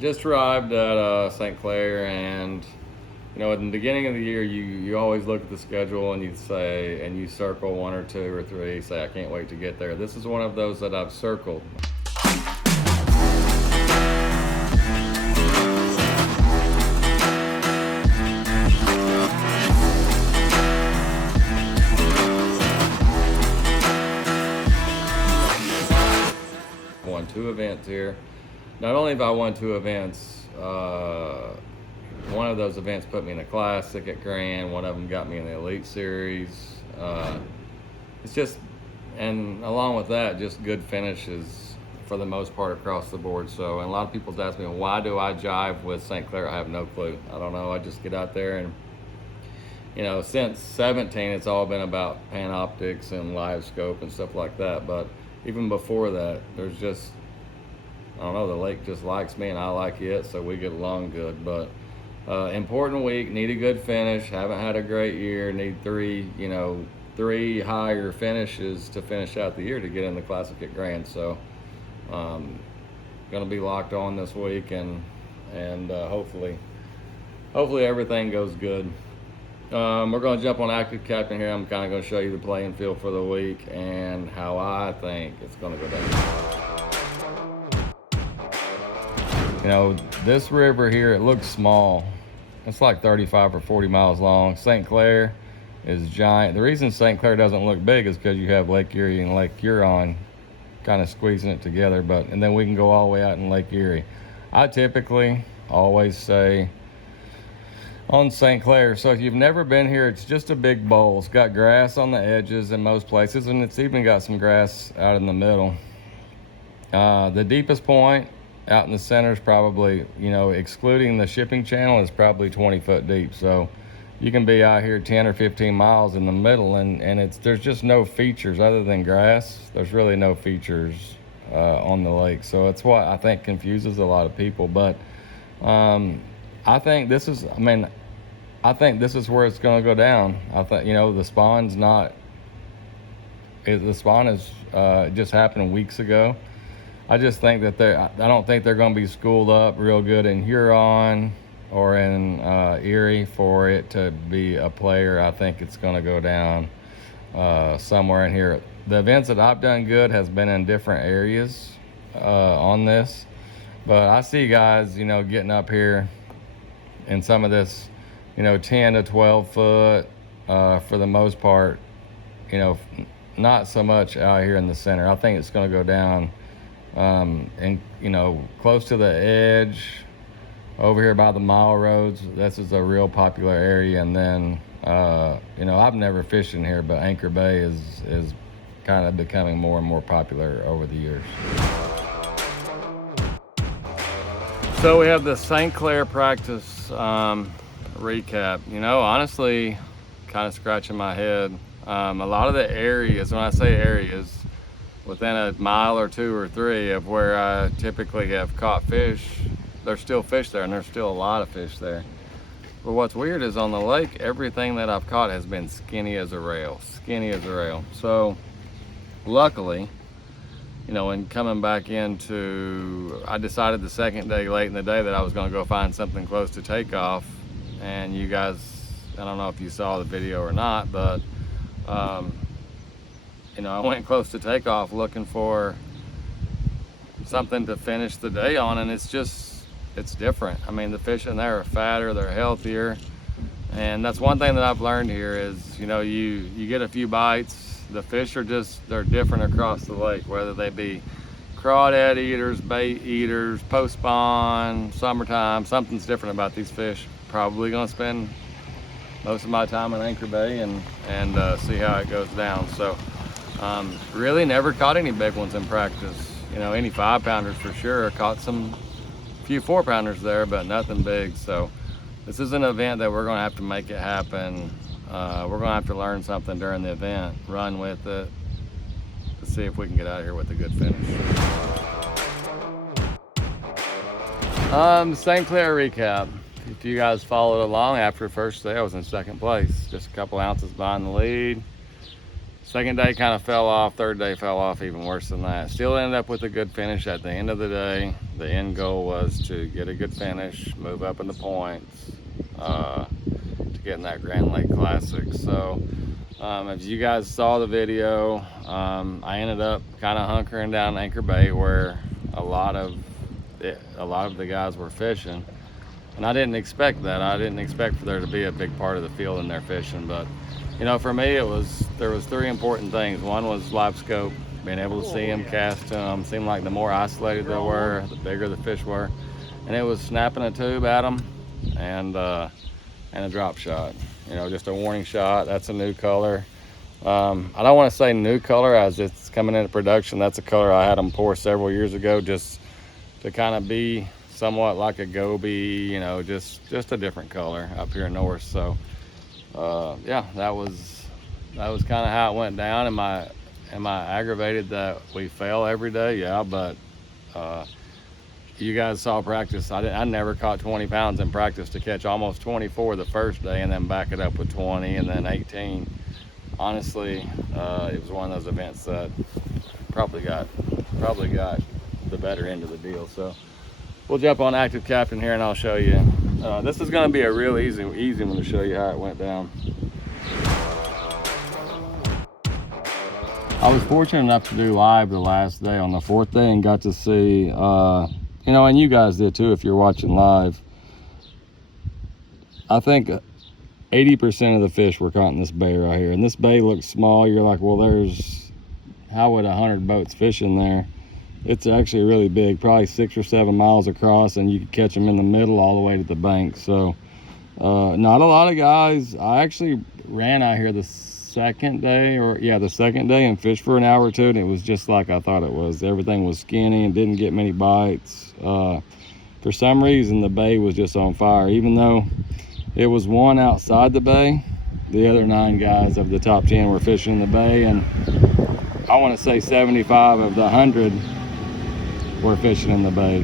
Just arrived at St.Clair, and you know, in the beginning of the year, you always look at the schedule and you circle one or two or three, say I can't wait to get there. This is one of those that I've circled. Won 2 events here. Not only have I won 2 events, one of those events put me in a classic at Grand. One of them got me in the Elite Series. It's just, and along with that, just good finishes for the most part across the board. So, and a lot of people's asked me, why do I jive with St.Clair? I have no clue. I don't know. I just get out there and, you know, since 17, it's all been about Panoptics and live scope and stuff like that. But even before that, there's just, I don't know, the lake just likes me and I like it, so we get along good. But important week, need a good finish. Haven't had a great year. Need 3 higher finishes to finish out the year to get in the Classic at Grand. So gonna be locked on this week, and hopefully everything goes good. We're going to jump on ActiveCaptain here. I'm kind of going to show you the playing field for the week and how I think it's going to go down. You know, this river here, it looks small. It's like 35 or 40 miles long. St.Clair is giant. The reason St.Clair doesn't look big is because you have Lake Erie and Lake Huron kind of squeezing it together. And then we can go all the way out in Lake Erie. I typically always say on St.Clair, so if you've never been here, it's just a big bowl. It's got grass on the edges in most places, and it's even got some grass out in the middle. The deepest point out in the center is probably, you know, excluding the shipping channel, is probably 20 foot deep. So you can be out here 10 or 15 miles in the middle, and there's just no features other than grass. There's really no features on the lake. So it's what I think confuses a lot of people. But I think this is, I think this is where it's going to go down. I think, you know, the spawn is just happened weeks ago. I just think that I don't think they're going to be schooled up real good in Huron or in Erie for it to be a player. I think it's going to go down somewhere in here. The events that I've done good has been in different areas on this, but I see guys, you know, getting up here in some of this, you know, 10 to 12 foot for the most part, you know, not so much out here in the center. I think it's going to go down and, you know, close to the edge over here by the mile roads. This is a real popular area. And then, you know, I've never fished in here, but Anchor Bay is kind of becoming more and more popular over the years. So we have the St.Clair practice recap. You know, honestly, kind of scratching my head. A lot of the areas, when I say areas, within a mile or 2 or 3 of where I typically have caught fish, there's still fish there, and there's still a lot of fish there. But what's weird is on the lake, everything that I've caught has been skinny as a rail. So luckily, you know, when coming back into, I decided the second day late in the day that I was going to go find something close to takeoff. And you guys, I don't know if you saw the video or not, but you know, I went close to takeoff looking for something to finish the day on, and it's different. I mean, the fish in there are fatter, they're healthier, and that's one thing that I've learned here is, you know, you get a few bites, the fish are they're different across the lake, whether they be crawdad eaters, bait eaters, post spawn, summertime, something's different about these fish. Probably gonna spend most of my time in Anchor Bay and see how it goes down. So really never caught any big ones in practice. You know, any 5-pounders for sure. Caught a few 4-pounders there, but nothing big. So this is an event that we're gonna have to make it happen. We're gonna have to learn something during the event, run with it, to see if we can get out of here with a good finish. St.Clair recap. If you guys followed along, after first day I was in second place, just a couple ounces behind the lead. Second day kind of fell off. Third day fell off even worse than that. Still ended up with a good finish at the end of the day. The end goal was to get a good finish, move up in the points, to get in that Grand Lake Classic. So if you guys saw the video, I ended up kind of hunkering down Anchor Bay where a lot of the guys were fishing, and I didn't expect that. I didn't expect for there to be a big part of the field in there fishing, but you know, for me, there was three important things. One was live scope, being able to see them, cast to them. Seemed like the more isolated they were, the bigger the fish were, and it was snapping a tube at them and a drop shot. You know, just a warning shot. That's a new color. I don't want to say new color as it's coming into production. That's a color I had them pour several years ago, just to kind of be somewhat like a goby, you know, just a different color up here north. So yeah, that was kind of how it went down. Am I aggravated that we fail every day? Yeah, but you guys saw practice. I never caught 20 pounds in practice to catch almost 24 the first day and then back it up with 20 and then 18. Honestly, it was one of those events that probably got the better end of the deal. So we'll jump on ActiveCaptain here and I'll show you. This is going to be a real easy one to show you how it went down. I was fortunate enough to do live the last day on the fourth day and got to see, you know, and you guys did too if you're watching live. I think 80% of the fish were caught in this bay right here. And this bay looks small. You're like, well, how would 100 boats fish in there? It's actually really big, probably 6 or 7 miles across, and you could catch them in the middle all the way to the bank. So not a lot of guys. I actually ran out here the second day and fished for an hour or two, and it was just like I thought it was. Everything was skinny and didn't get many bites. For some reason the bay was just on fire. Even though it was one outside the bay, the other 9 guys of the top 10 were fishing in the bay, and I want to say 75 of the 100 were fishing in the bay.